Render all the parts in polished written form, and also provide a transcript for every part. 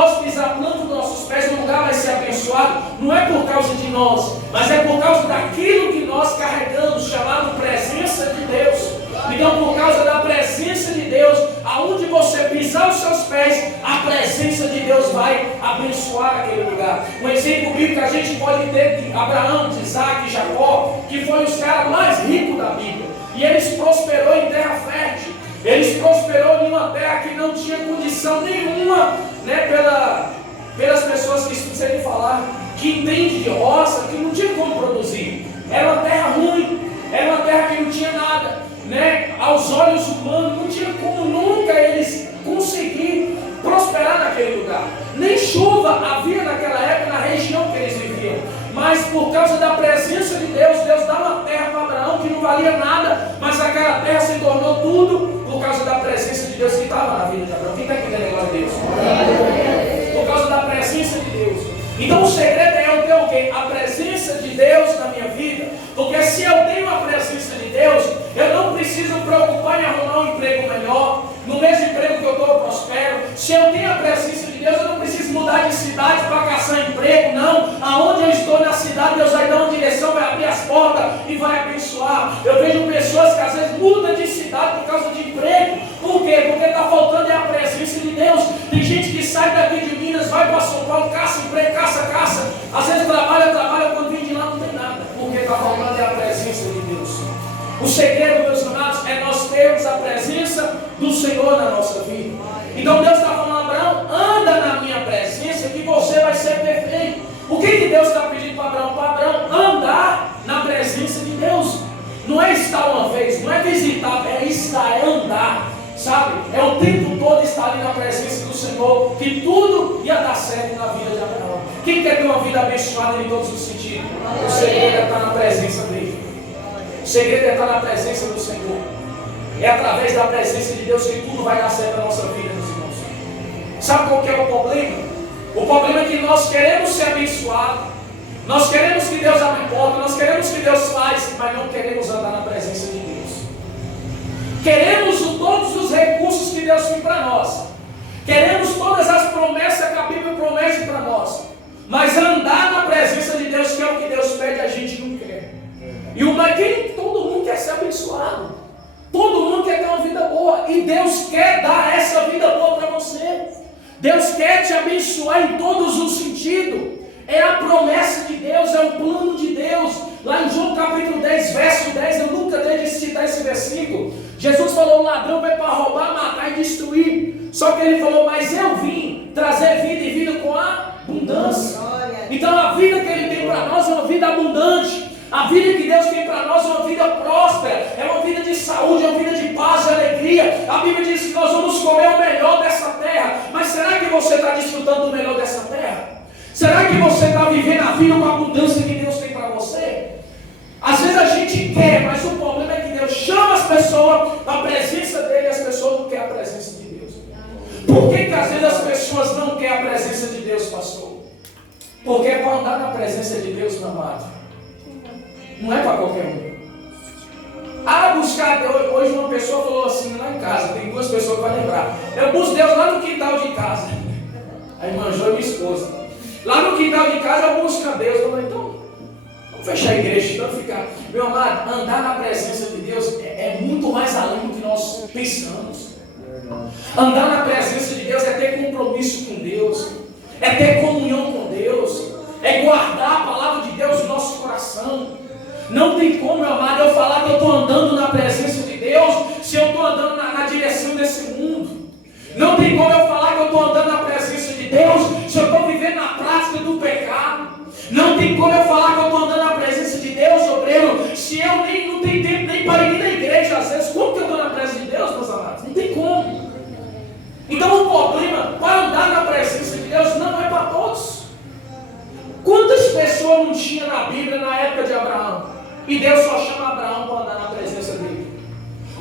nós pisar a planta dos nossos pés, o lugar vai ser abençoado, não é por causa de nós, mas é por causa daquilo que nós carregamos, chamado presença de Deus. Então, por causa da presença de Deus, aonde você pisar os seus pés, a presença de Deus vai abençoar aquele lugar. Um exemplo bíblico que a gente pode ter de Abraão, de Isaac e Jacó, que foram os caras mais ricos da Bíblia. E eles prosperou em terra fértil. Eles prosperou em uma terra que não tinha condição nenhuma, né, pelas pessoas que sei falar, que entendem de roça, que não tinha como produzir. Era uma terra ruim, era uma terra que não tinha nada, né? Aos olhos humanos, não tinha como nunca eles conseguir prosperar naquele lugar. Nem chuva havia naquela época na região que eles viviam. Mas por causa da presença de Deus, Deus dá uma terra para Abraão que não valia nada, mas aquela terra se tornou tudo por causa da presença de Deus que estava na vida de Abraão. Quem está entendendo agora de Deus? Por causa da presença de Deus. Então o segredo é eu ter o quê? A presença de Deus na minha vida. Porque se eu tenho a presença de Deus, eu não preciso me preocupar em arrumar um emprego melhor. No mesmo emprego que eu estou, eu prospero. Se eu tenho a presença de Deus, eu não preciso mudar de cidade para caçar emprego, não. Aonde eu estou na cidade, Deus vai dar uma direção, vai abrir as portas e vai abençoar. Eu vejo pessoas que às vezes mudam de cidade por causa de emprego. Por quê? Porque está faltando a presença de Deus. Tem gente que sai daqui de Minas, vai para São Paulo, caça emprego, caça. Às vezes trabalha, quando vem de lá não tem nada. Porque está faltando a presença de Deus. O segredo, meus amados, é nós termos a presença do Senhor na nossa vida. Então Deus está falando, Abraão, anda na minha presença que você vai ser perfeito. O que Deus está pedindo para Abraão? Para Abraão andar na presença de Deus. Não é estar uma vez, não é visitar, é estar, é andar. Sabe? É o tempo todo estar ali na presença do Senhor, que tudo ia dar certo na vida de Abraão. Quem quer ter uma vida abençoada em todos os sentidos? O segredo é estar na presença dele. O segredo é estar na presença do Senhor. É através da presença de Deus que tudo vai dar certo na nossa vida, meus irmãos. Sabe qual que é o problema? O problema é que nós queremos ser abençoados, nós queremos que Deus abra porta, nós queremos que Deus faz, mas não queremos andar na presença de Deus. Queremos todos os recursos que Deus tem para nós. Queremos todas as promessas que a Bíblia promete para nós. Mas andar na presença de Deus, que é o que Deus pede, a gente não quer. E todo mundo quer ser abençoado. Todo mundo quer ter uma vida boa. E Deus quer dar essa vida boa para você. Deus quer te abençoar em todos os sentidos. É a promessa de Deus, é o plano de Deus. Lá em João capítulo 10, verso 10, eu nunca deixo de citar esse versículo. Jesus falou, o ladrão veio para roubar, matar e destruir. Só que ele falou, mas eu vim trazer vida e vida com abundância. Então a vida que ele tem para nós é uma vida abundante. A vida que Deus tem para nós é uma vida próspera, é uma vida de saúde, é uma vida de paz, de alegria. A Bíblia diz que nós vamos comer o melhor dessa terra. Mas será que você está desfrutando do melhor dessa terra? Será que você está vivendo a vida com a abundância que Deus tem para você? Às vezes a gente quer, mas o problema é que Deus chama as pessoas para a presença dele e as pessoas não querem a presença de Deus. Por que às vezes as pessoas não querem a presença de Deus, pastor? Porque é para andar na presença de Deus, meu amado. Não é para qualquer um. Buscar Deus. Hoje uma pessoa falou assim lá em casa, tem duas pessoas para lembrar. Eu busco Deus lá no quintal de casa. A irmã Jo e minha esposa. Lá no quintal de casa eu busco a Deus. Eu falei, então, vamos fechar a igreja, então ficar. Meu amado, andar na presença de Deus é muito mais além do que nós pensamos. Andar na presença de Deus é ter compromisso com Deus, é ter comunhão com Deus, é guardar a palavra de Deus no nosso coração. Não tem como, meu amado, eu falar que eu estou andando na presença de Deus se eu estou andando na direção desse mundo. Não tem como eu falar que eu estou andando na presença de Deus se eu estou vivendo na prática do pecado. Não tem como eu falar que eu estou andando na presença de Deus, obreiro, se eu não tenho tempo nem para ir na igreja às vezes. Como que eu estou na presença de Deus, meus amados? Não tem como. Então o problema para andar na presença de Deus não é para todos. Quantas pessoas não tinha na Bíblia na época de Abraão? E Deus só chama Abraão para andar na presença dele.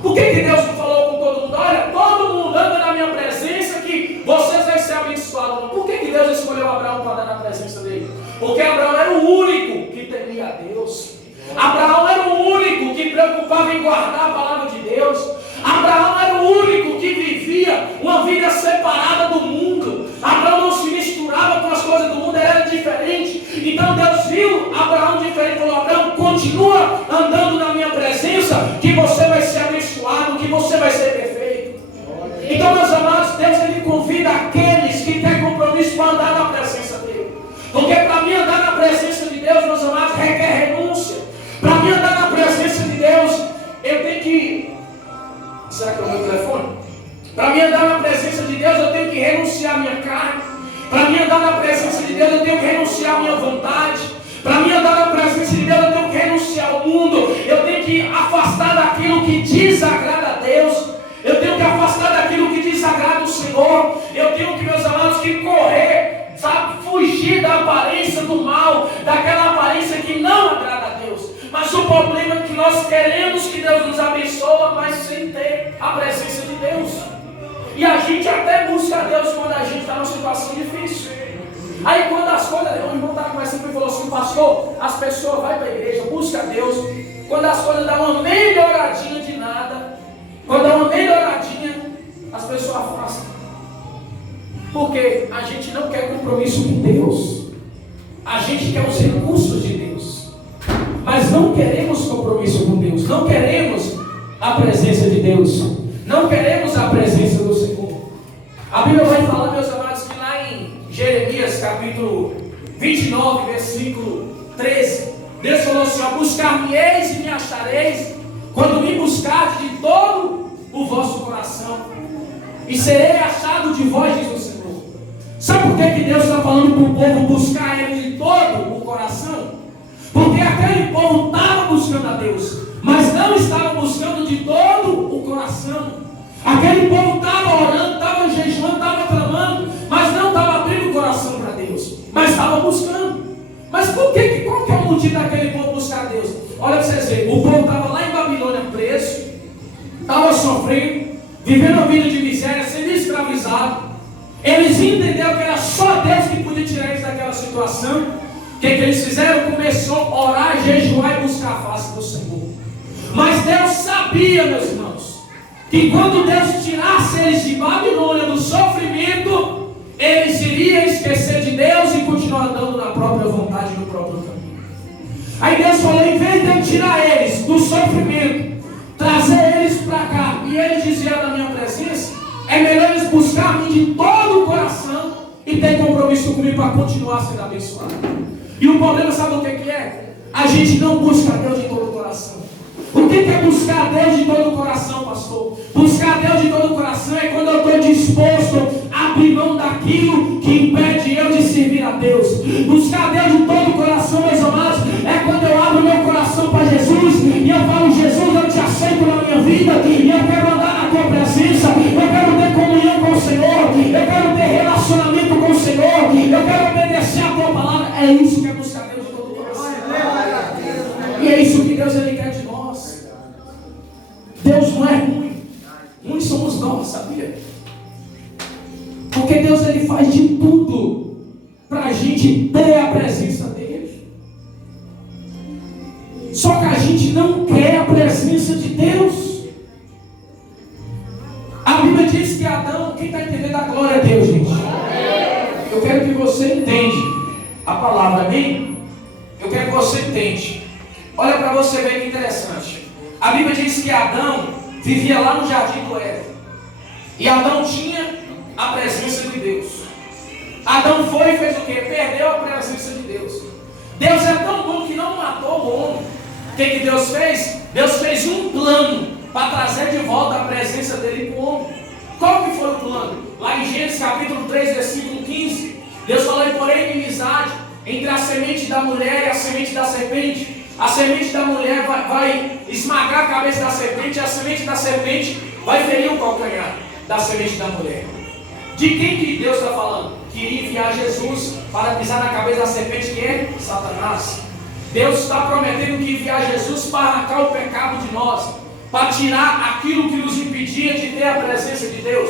Por que Deus não falou com todo mundo? Olha, todo mundo anda na minha presença que vocês vão ser abençoados. Por que Deus escolheu Abraão para andar na presença dele? Porque Abraão era o único que temia a Deus. Abraão era o único que preocupava em guardar a palavra de Deus. Abraão era o único que vivia uma vida separada do mundo. Abraão não se Deus eu tenho que renunciar à minha vontade. Para mim andar na presença de Deus eu tenho que renunciar ao mundo. Eu tenho que afastar daquilo que desagrada a Deus. Eu tenho que afastar daquilo que desagrada o Senhor. Eu tenho que, meus amados, que correr, sabe, fugir da aparência do mal, daquela aparência que não agrada a Deus. Mas o problema é que nós queremos que Deus nos abençoe, mas sem ter a presença de Deus. E a gente até busca a Deus quando a gente está numa situação difícil. Aí quando as coisas, o irmão estava conversando e falou assim, pastor, as pessoas vão para a igreja, buscam a Deus. Quando as coisas dão uma melhoradinha de nada, quando dá uma melhoradinha, as pessoas afastam. Porque a gente não quer compromisso com Deus. A gente quer os recursos de Deus. Mas não queremos compromisso com Deus. Não queremos a presença de Deus. Não queremos a presença do Senhor. A Bíblia vai falar, meus amados, que lá em Jeremias capítulo 29, versículo 13, Deus falou assim, ó, buscar-me-eis e me achareis, quando me buscardes de todo o vosso coração, e serei achado de vós, diz o Senhor. Sabe por que Deus está falando para o povo buscar Ele de todo o coração? Porque aquele povo estava buscando a Deus, mas não estava buscando de todo o coração. Aquele povo estava orando, estava jejuando, estava clamando, mas não estava abrindo o coração para Deus, mas estava buscando. Mas por que? Qual que é o motivo daquele povo buscar a Deus? Olha para vocês verem, o povo estava lá em Babilônia preso, estava sofrendo, vivendo uma vida de miséria, sendo escravizado. Eles entenderam que era só Deus que podia tirar eles daquela situação. O que eles fizeram? Começou a orar, jejuar e buscar a face do Senhor. Mas Deus sabia, meus irmãos, que quando Deus tirasse eles de Babilônia, do sofrimento, eles iriam esquecer de Deus e continuar andando na própria vontade, no próprio caminho. Aí Deus falou, em vez de eu tirar eles do sofrimento, trazer eles para cá, e eles desviar da minha presença, é melhor eles buscar-me de todo o coração e ter compromisso comigo para continuar sendo abençoado. E o problema, sabe o que é? A gente não busca a Deus de todo o coração. O que é buscar a Deus de todo o coração, pastor? Buscar a Deus de todo o coração é quando eu estou disposto a abrir mão daquilo que impede eu de servir a Deus. Buscar a Deus de todo o coração, meus amados, é quando eu abro meu coração para Jesus e eu falo, Jesus, eu te aceito na minha vida e eu quero andar na tua presença, eu quero ter comunhão com o Senhor, eu quero ter relacionamento com o Senhor, eu quero obedecer a tua palavra. É isso que é buscar a Deus de todo o coração. E é isso que Deus Ele quer de nós. Deus não é ruim. Ruins somos nós, sabia? Porque Deus Ele faz de tudo para a gente ter a presença dEle. Só que a gente não quer a presença de Deus. A Bíblia diz que Adão, quem está entendendo a glória a Deus, gente? Eu quero que você entenda a palavra, amém? Eu quero que você entenda. Olha para você ver que interessante. A Bíblia diz que Adão vivia lá no jardim do Éden. E Adão tinha a presença de Deus. Adão foi e fez o quê? Perdeu a presença de Deus. Deus é tão bom que não matou o homem. O que Deus fez? Deus fez um plano para trazer de volta a presença dele para o homem. Qual que foi o plano? Lá em Gênesis capítulo 3, versículo 15. Deus falou, e porém inimizade entre a semente da mulher e a semente da serpente. A semente da mulher vai esmagar a cabeça da serpente, e a semente da serpente vai ferir o calcanhar da semente da mulher. De quem que Deus está falando? Que iria enviar Jesus para pisar na cabeça da serpente, que é Satanás. Deus está prometendo que enviar Jesus para arrancar o pecado de nós, para tirar aquilo que nos impedia de ter a presença de Deus.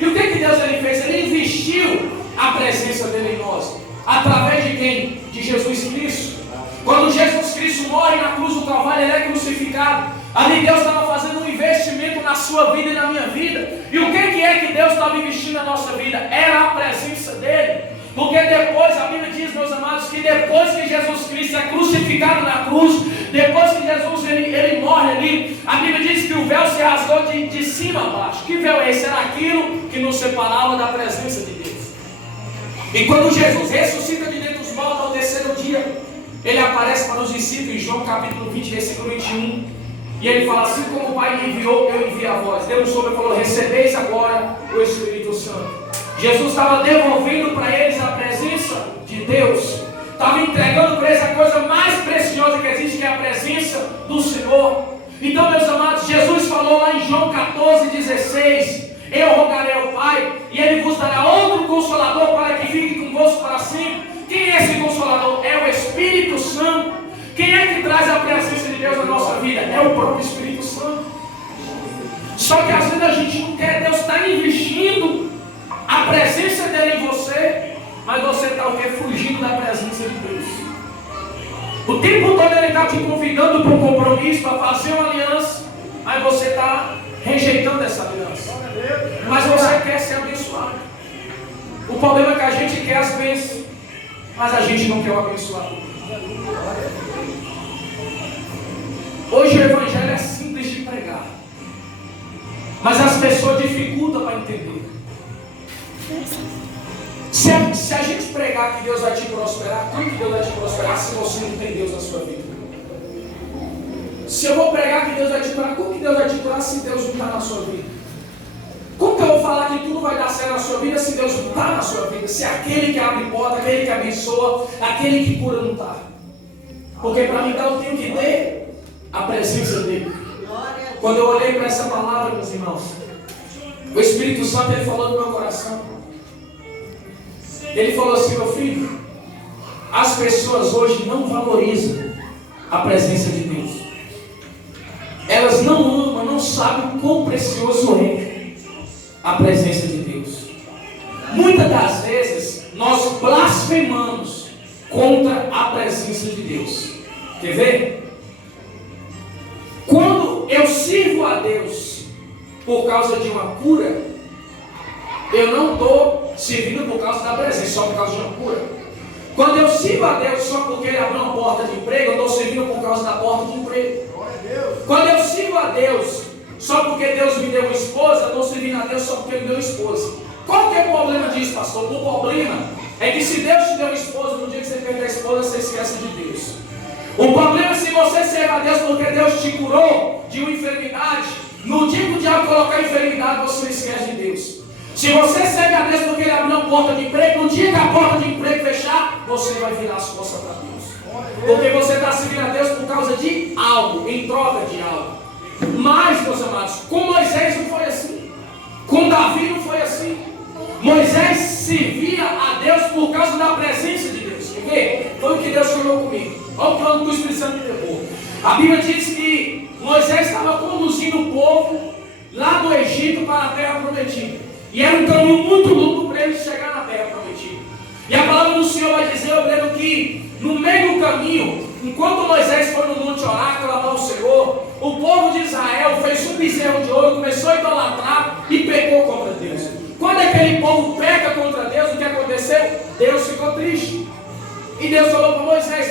E o que Deus Ele fez? Ele investiu a presença dele em nós. Através de quem? De Jesus Cristo. Quando Jesus Cristo morre na cruz do Calvário, Ele é crucificado. Ali Deus estava fazendo um investimento na sua vida e na minha vida. E o que é que Deus estava investindo na nossa vida? Era a presença dEle. Porque depois, a Bíblia diz, meus amados, que depois que Jesus Cristo é crucificado na cruz, depois que Jesus ele morre ali, a Bíblia diz que o véu se rasgou de cima a baixo. Que véu é esse? Era aquilo que nos separava da presença de Deus. E quando Jesus ressuscita de dentro dos mortos ao terceiro dia, Ele aparece para os discípulos em João capítulo 20, versículo 21. E Ele fala, assim como o Pai me enviou, eu envio a vós. Deus sobre e falou, recebeis agora o Espírito Santo. Jesus estava devolvendo para eles a presença de Deus, estava entregando para eles a coisa mais preciosa que existe, que é a presença do Senhor. Então, meus amados, Jesus falou lá em João 14,16: eu rogarei ao Pai, e Ele vos dará outro Consolador para que fique convosco para sempre. Quem é esse Consolador? É o Espírito Santo. Quem é que traz a presença de Deus na nossa vida? É o próprio Espírito Santo. Só que às vezes a gente não quer. Deus está investindo a presença dele em você, mas você está o quê? Fugindo da presença de Deus. O tempo todo ele está te convidando para um compromisso, para fazer uma aliança, mas você está rejeitando essa aliança. Mas você quer ser abençoado. O problema é que a gente quer as bênçãos, mas a gente não quer o abençoado. Hoje o evangelho é simples de pregar, mas as pessoas dificultam para entender. Se a gente pregar que Deus vai te prosperar, como que Deus vai te prosperar se você não tem Deus na sua vida? Se eu vou pregar que Deus vai te curar, como que Deus vai te curar se Deus não está na sua vida? Como que eu vou falar que tudo vai dar certo na sua vida se Deus não está na sua vida? Se aquele que abre porta, aquele que abençoa, aquele que cura não está. Porque para mim eu tenho que ter a presença dele. Quando eu olhei para essa palavra, meus irmãos, o Espírito Santo ele falou no meu coração. Ele falou assim: meu filho, as pessoas hoje não valorizam a presença de Deus. Elas não amam, não sabem o quão precioso é a presença de Deus. Muitas das vezes nós blasfemamos contra a presença de Deus. Quer ver? Quando eu sirvo a Deus por causa de uma cura, eu não estou servindo por causa da presença, só por causa de uma cura. Quando eu sirvo a Deus só porque Ele abriu uma porta de emprego, eu estou servindo por causa da porta de emprego. Quando eu sirvo a Deus só porque Deus me deu uma esposa, eu estou servindo a Deus só porque Ele me deu uma esposa. Qual que é o problema disso, pastor? O problema é que se Deus te deu uma esposa, no dia que você perder a esposa, você esquece de Deus. O problema é se você serve a Deus porque Deus te curou de uma enfermidade, no dia que o diabo colocar a enfermidade, você esquece de Deus. Se você serve a Deus porque Ele abriu uma porta de emprego, no dia que a porta de emprego fechar, você vai virar as costas para Deus. Porque você está servindo a Deus por causa de algo, em troca de algo. Mas, meus amados, com Moisés não foi assim. Com Davi não foi assim. Moisés servia a Deus por causa da presença de Deus. Quer ver? Foi o que Deus falou comigo. Olha o plano que o Espírito Santo me levou. A Bíblia diz que Moisés estava conduzindo o povo lá do Egito para a terra prometida. E era um caminho muito longo para eles chegar na terra prometida. E a palavra do Senhor vai dizer, eu lembro que no meio do caminho, enquanto Moisés foi no monte orar, clamar ao Senhor, o povo de Israel fez um bezerro de ouro, começou a idolatrar e pecou contra Deus. Quando aquele povo peca contra Deus, o que aconteceu? Deus ficou triste. E Deus falou para Moisés,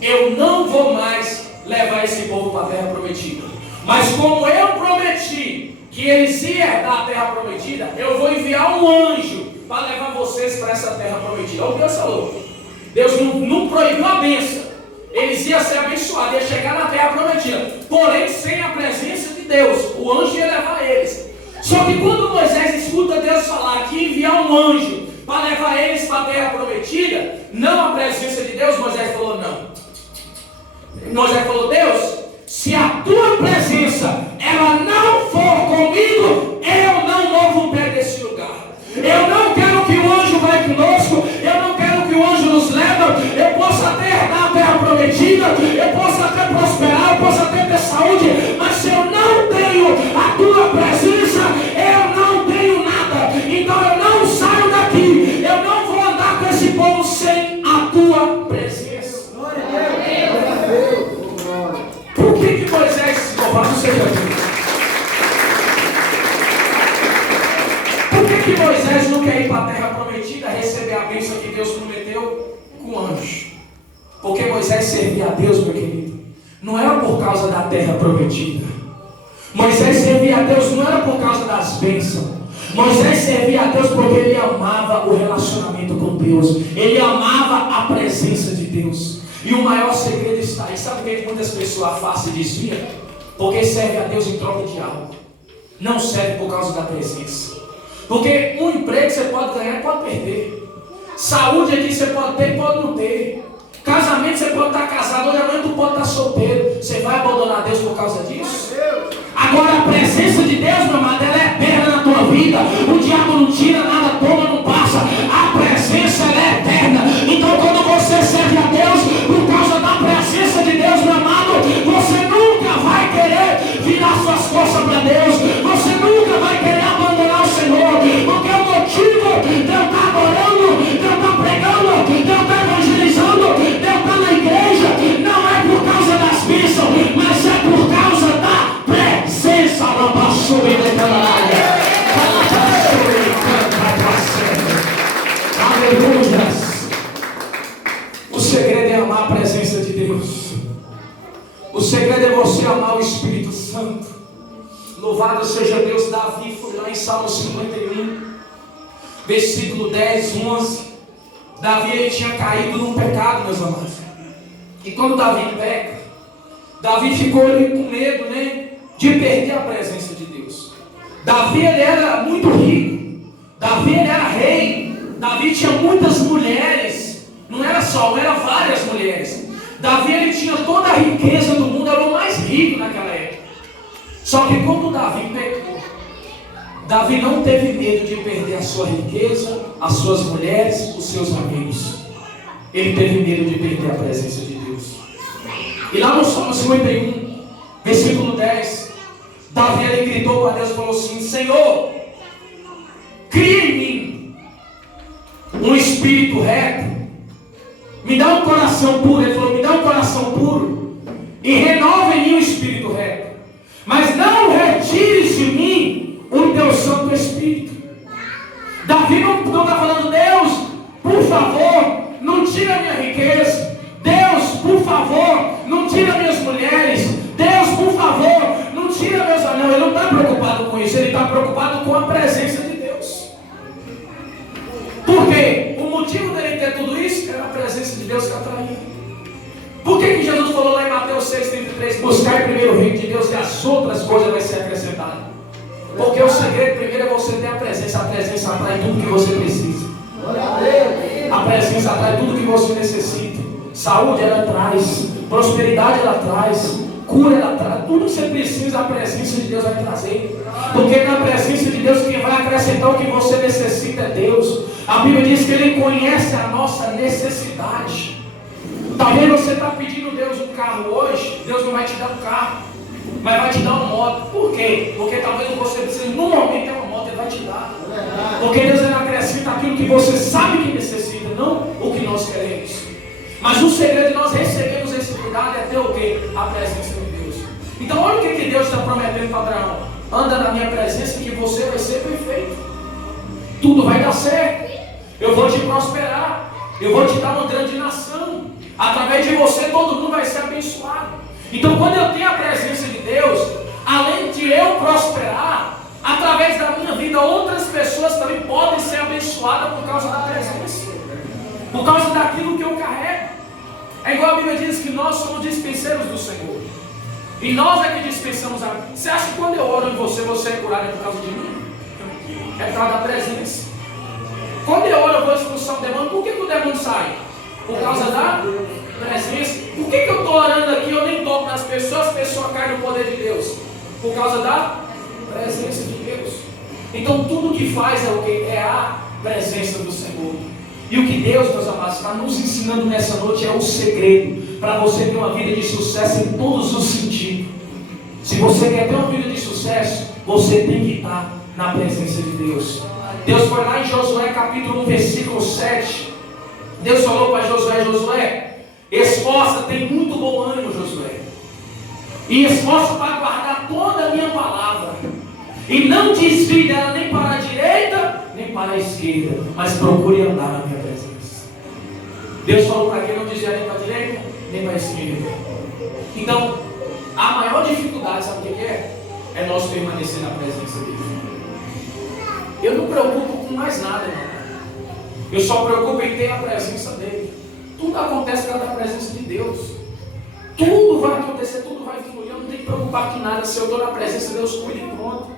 eu não vou mais levar esse povo para a terra prometida. Mas como eu prometi que eles iam herdar a terra prometida, eu vou enviar um anjo para levar vocês para essa terra prometida. Olha o que Deus falou. Deus não proibiu a bênção. Eles iam ser abençoados, iam chegar na terra prometida. Porém, sem a presença de Deus, o anjo ia levar eles. Só que quando Moisés escuta Deus falar que ia enviar um anjo para levar eles para a terra prometida, não a presença de Deus, Moisés falou não. Moisés falou, Deus, se a tua presença ela não for comigo, eu não movo o pé desse lugar. Eu não quero que o anjo vá conosco, eu não quero que o anjo nos leve. Eu posso até herdar a terra prometida, eu posso até prosperar, eu posso até ter saúde, mas se eu não tenho a tua presença, eu não tenho nada. Então eu não saio daqui, eu não vou andar com esse povo sem a tua presença. Por que Moisés, louvado seja Deus? Por que Moisés não quer ir para a terra prometida receber a bênção que Deus prometeu com anjos? Porque Moisés servia a Deus, meu querido, não era por causa da terra prometida. Moisés servia a Deus não era por causa das bênçãos. Moisés servia a Deus porque ele amava o relacionamento com Deus. Ele amava a presença de Deus. E o maior segredo está aí. Sabe o que muitas pessoas fazem e desviam? Porque serve a Deus em troca de algo. Não serve por causa da presença. Porque um emprego você pode ganhar e pode perder. Saúde aqui você pode ter e pode não ter. Casamento você pode estar casado, hoje amanhã tu pode estar solteiro. Você vai abandonar Deus por causa disso? Agora a presença de Deus, meu amado, ela é eterna na tua vida. O diabo não tira nada, toma, não passa. A presença ela é eterna. Então quando você serve a Deus, por causa da presença de Deus, meu amado, você nunca vai querer virar suas costas para Deus. Você nunca vai querer abandonar o Senhor. Porque o motivo de eu estar adorando, de eu estar pregando, de eu estar evangelizando, de eu estar na igreja, não é por causa das bênçãos, mas é por causa da presença. Aleluia. O segredo é amar a presença de Deus. O segredo é você amar o Espírito Santo. Louvado seja Deus. Davi foi lá em Salmo 51, versículo 10, 11. Davi ele tinha caído num pecado, meus amados. E quando Davi peca, Davi ficou ali com medo, né, de perder a presença de Deus. Davi ele era muito rico. Davi ele era rei. Davi tinha muitas mulheres. Não era só, não era várias mulheres. Davi ele tinha toda a riqueza do mundo, era o mais rico naquela época. Só que quando Davi pecou, Davi não teve medo de perder a sua riqueza, as suas mulheres, os seus amigos. Ele teve medo de perder a presença de Deus. E lá no Salmo 51, versículo 10, Davi ele gritou para Deus e falou assim: Senhor, cria em mim um espírito reto, me dá um coração puro. Ele falou: me dá um coração puro e renova em mim um espírito reto, mas não retires de mim o teu Santo Espírito. Davi não está falando: Deus, por favor, não tira a minha riqueza. Deus, por favor, não tira minhas mulheres. Deus, por favor, não tira meus anãos. Ele não está preocupado com isso, ele está preocupado com a presença de Deus. Por quê? O motivo dele ter tudo isso era a presença de Deus que atraía. Por que Jesus falou lá em Mateus 6,33: buscar primeiro o reino de Deus e as outras coisas vai ser acrescentadas? Porque o segredo primeiro é você ter a presença. A presença atrai tudo que você precisa. A presença atrai tudo que você necessita. Saúde ela traz, prosperidade ela traz, cura ela traz, tudo que você precisa a presença de Deus vai trazer. Porque na presença de Deus quem vai acrescentar o que você necessita é Deus. A Bíblia diz que Ele conhece a nossa necessidade. Talvez você está pedindo a Deus um carro hoje, Deus não vai te dar um carro, mas vai te dar uma moto. Por quê? Porque talvez você precise no momento ter uma moto, Ele vai te dar. Porque Deus ele acrescenta aquilo que você sabe que necessita, não o que nós queremos. Mas o segredo de nós recebermos esse cuidado é ter o quê? A presença de Deus. Então olha o que Deus está prometendo para Abraão: anda na minha presença que você vai ser perfeito. Tudo vai dar certo. Eu vou te prosperar. Eu vou te dar uma grande nação. Através de você todo mundo vai ser abençoado. Então quando eu tenho a presença de Deus, além de eu prosperar, através da minha vida outras pessoas também podem ser abençoadas por causa da presença, por causa daquilo que eu carrego. É igual a Bíblia diz que nós somos dispenseiros do Senhor. E nós é que dispensamos a... Você acha que quando eu oro em você, você é curado por causa de mim? É por causa da presença. Quando eu oro, eu vou expulsar o demônio. Por que o demônio sai? Por causa da presença. Por que eu estou orando aqui e eu nem toco nas pessoas, as pessoas caem no poder de Deus? Por causa da presença de Deus. Então tudo que faz é o que? É a presença do Senhor. E o que Deus, meus amados, está nos ensinando nessa noite é o segredo para você ter uma vida de sucesso em todos os sentidos. Se você quer ter uma vida de sucesso, você tem que estar na presença de Deus. Deus foi lá em Josué capítulo 1, versículo 7. Deus falou para Josué: Josué, esforça, tem muito bom ânimo, Josué. E esforça para guardar toda a minha palavra. E não desvie dela nem para a direita, nem para a esquerda, mas procure andar na minha presença. Deus falou para quem não desviar nem para a direita, nem para a esquerda. Então, a maior dificuldade, sabe o que é? É nós permanecer na presença dele. Eu não me preocupo com mais nada, irmão. Eu só me preocupo em ter a presença dele. Tudo acontece por causa da presença de Deus. Tudo vai acontecer, tudo vai fluir. Eu não tenho que preocupar com nada. Se eu estou na presença de Deus, cuide e pronto.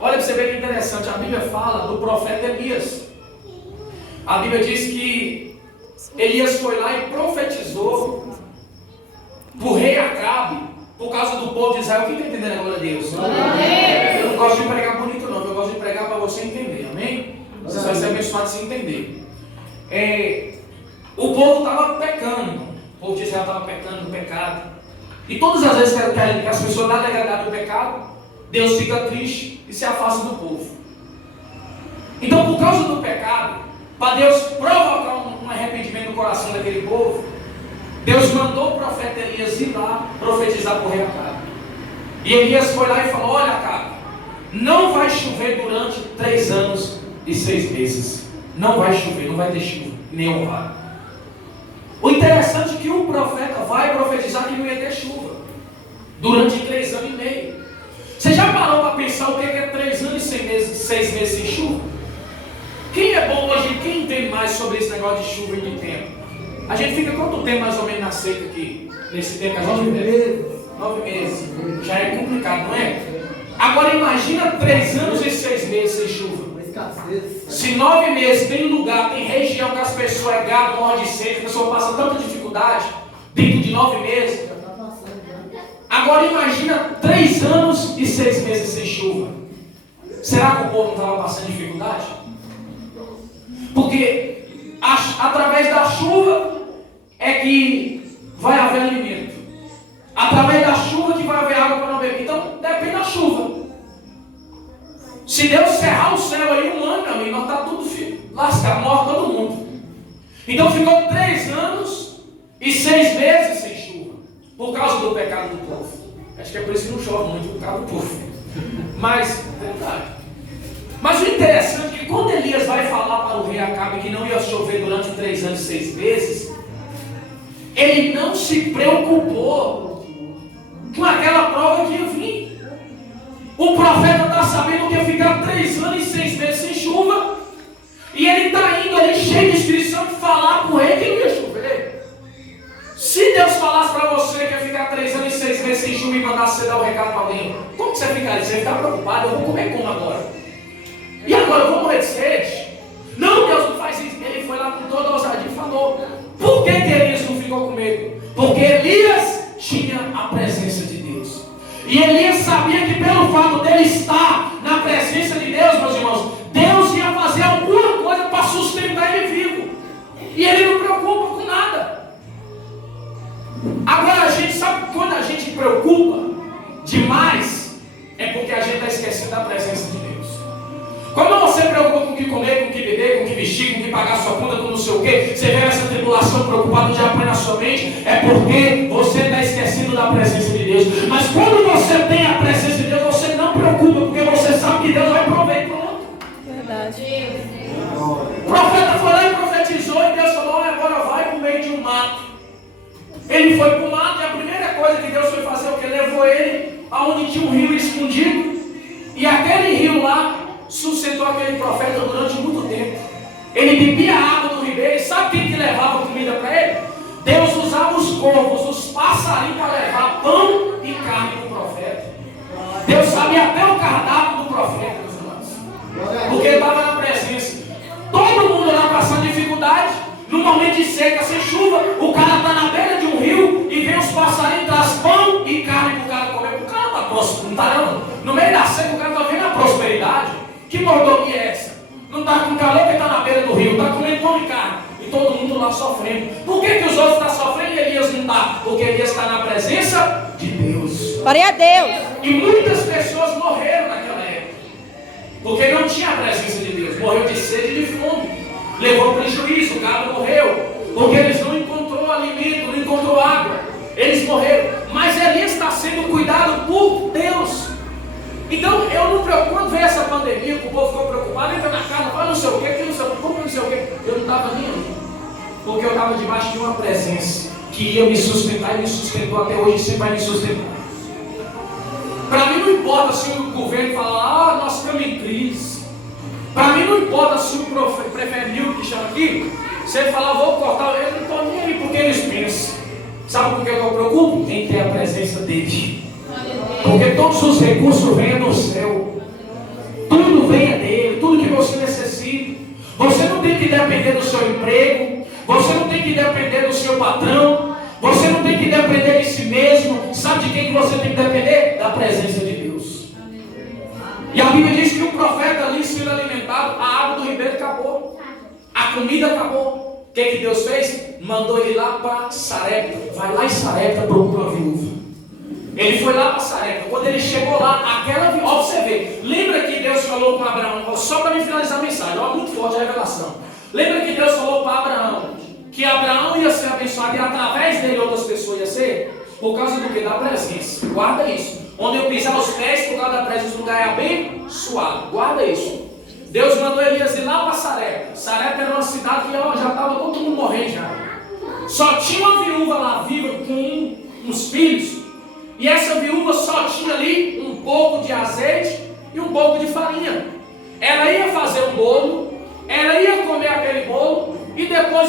Olha para você ver que interessante. A Bíblia fala do profeta Elias. A Bíblia diz que Elias foi lá e profetizou para o rei Acabe, por causa do povo de Israel. Quem está entendendo agora, Deus? Amém. Eu não gosto de pregar bonito, não. Eu gosto de pregar para você entender. Amém? Você vai ser abençoado se entender. O povo estava pecando. O povo de Israel estava pecando no pecado. E todas as vezes que as pessoas nada agradar do pecado, Deus fica triste e se afasta do povo. Então, por causa do pecado, para Deus provocar um arrependimento no coração daquele povo, Deus mandou o profeta Elias ir lá profetizar para o rei Acabe. E Elias foi lá e falou: olha, Acabe, não vai chover durante 3 anos e 6 meses. Não vai chover, não vai ter chuva, nem orvalho. O interessante é que o profeta vai profetizar que não ia ter chuva durante 3 anos e meio. Você já parou para pensar o que é 3 anos e 6 meses sem chuva? Quem é bom hoje, quem entende mais sobre esse negócio de chuva e de tempo? A gente fica quanto tempo mais ou menos na seca aqui? Nesse tempo que a gente 9 meses. 9 meses. Já é complicado, não é? Agora imagina 3 anos e 6 meses sem chuva. Se 9 meses tem lugar, tem região que as pessoas é gado, morre de sede, a pessoa passa tanta dificuldade dentro de 9 meses. Agora imagina 3 anos e 6 meses sem chuva. Será que o povo não estava passando dificuldade? Porque através da chuva é que vai haver alimento. Através da chuva que vai haver água para não beber. Então depende da chuva. Se Deus cerrar o céu aí 1 ano, meu amigo, nós está tudo lascado, morre todo mundo. Então ficou 3 anos e 6 meses sem chuva, por causa do pecado do povo. Acho que é por isso que não chove muito, por causa do povo. Mas, verdade. Mas o interessante é que quando Elias vai falar para o rei Acabe que não ia chover durante 3 anos e 6 meses, ele não se preocupou com aquela prova que ia vir. O profeta está sabendo que ia ficar 3 anos e 6 meses sem chuva, e ele está indo ali cheio de inscrição de falar com o rei que não ia chover. Se Deus falasse para você que ia ficar 3 anos e 6 meses sem chuva e mandasse você dar o recado para alguém, como que você ficaria? Você ia ficar preocupado: eu vou comer como agora? E agora eu vou morrer de sede? Não, Deus não faz isso. Ele foi lá com toda a ousadia e falou. Por que Elias não ficou com medo? Porque Elias tinha a presença de Deus. E Elias sabia que pelo fato dele estar na presença de Deus, meus irmãos, Deus ia fazer alguma coisa para sustentar ele vivo. E ele não preocupa com nada. Agora a gente sabe que quando a gente preocupa demais, é porque a gente está esquecendo da presença de Deus. Quando você preocupa com o que comer, com o que beber, com o que vestir, com o que pagar sua conta, com não sei o que, você vê essa tribulação preocupada já põe na sua mente, é porque você está esquecendo da presença de Deus. Mas quando você tem a presença de Deus, você não preocupa, porque você sabe que Deus vai prover. Pronto. Verdade. O profeta foi lá e profetizou, e Deus falou: agora vai para o meio de um mato. Ele foi para o mato, e a primeira coisa que Deus foi fazer, o que levou ele aonde tinha um rio escondido, e aquele rio lá sustentou aquele profeta durante muito tempo. Ele bebia a água do ribeiro. E sabe quem que levava comida para ele? Deus usava os corvos, os passarinhos, para levar pão e carne para o profeta. Deus sabia até o cardápio do profeta, meus irmãos, porque ele estava na presença. Todo mundo lá passando dificuldade, no momento de seca, sem chuva, o cara está na beira de um rio e vem os passarinhos, traz pão e carne para o cara comer. O cara está próximo, não está não? No meio da seca o cara está vendo a prosperidade. Que mordomia é essa? Não está com calor que está na beira do rio, está comendo pão e carne, e todo mundo lá sofrendo. Por que os outros estão sofrendo e Elias não está? Porque Elias está na presença de Deus. Glória a Deus. E muitas pessoas morreram naquela época, porque não tinha a presença de Deus. Morreu de sede e de fome, levou prejuízo, o gado morreu, porque eles não encontrou alimento, não encontrou água. Eles morreram, mas Elias está sendo cuidado por Deus. Então eu não preocupo. Quando veio essa pandemia, o povo ficou preocupado, entra na casa, fala não sei o que, não sei o que, como não sei o que. Eu não estava nem ali, porque eu estava debaixo de uma presença que ia me sustentar e me sustentou até hoje e sempre vai me sustentar. Para mim não importa se o governo fala: nós estamos em crise. Para mim não importa se o preferiu que chama aqui, se ele falar: vou cortar, eu não estou nem aí porque eles pensam. Sabe por que eu me preocupo? Em ter a presença dele. Porque todos os recursos vêm do céu. Tudo vem dele, tudo que você necessita. Você não tem que depender do seu emprego. Você não tem que depender do seu patrão. Você não tem que depender de si mesmo. Sabe de quem que você tem que depender? Da presença de Deus. E a Bíblia diz que o profeta ali sendo alimentado, a água do ribeiro acabou. A comida acabou. O que Deus fez? Mandou ele lá para Sarepta. Vai lá em Sarepta, procura uma viúva. Ele foi lá para Sarepta. Quando ele chegou lá, aquela viúva, ó, você vê. Lembra que Deus falou com Abraão, só para me finalizar a mensagem, olha muito forte a revelação. Lembra que Deus falou para Abraão que Abraão ia ser abençoado e através dele outras pessoas iam ser? Por causa do que? Da presença. Guarda isso. Onde eu pisar os pés, por causa da presença, o lugar é abençoado. Guarda isso. Deus mandou Elias ir lá para Sarepta. Sarepta era uma cidade que já estava todo mundo morrendo já. Só tinha uma viúva lá viva com uns filhos. E essa viúva só tinha ali um pouco de azeite e um pouco de farinha. Ela ia fazer um bolo, ela ia comer aquele bolo e depois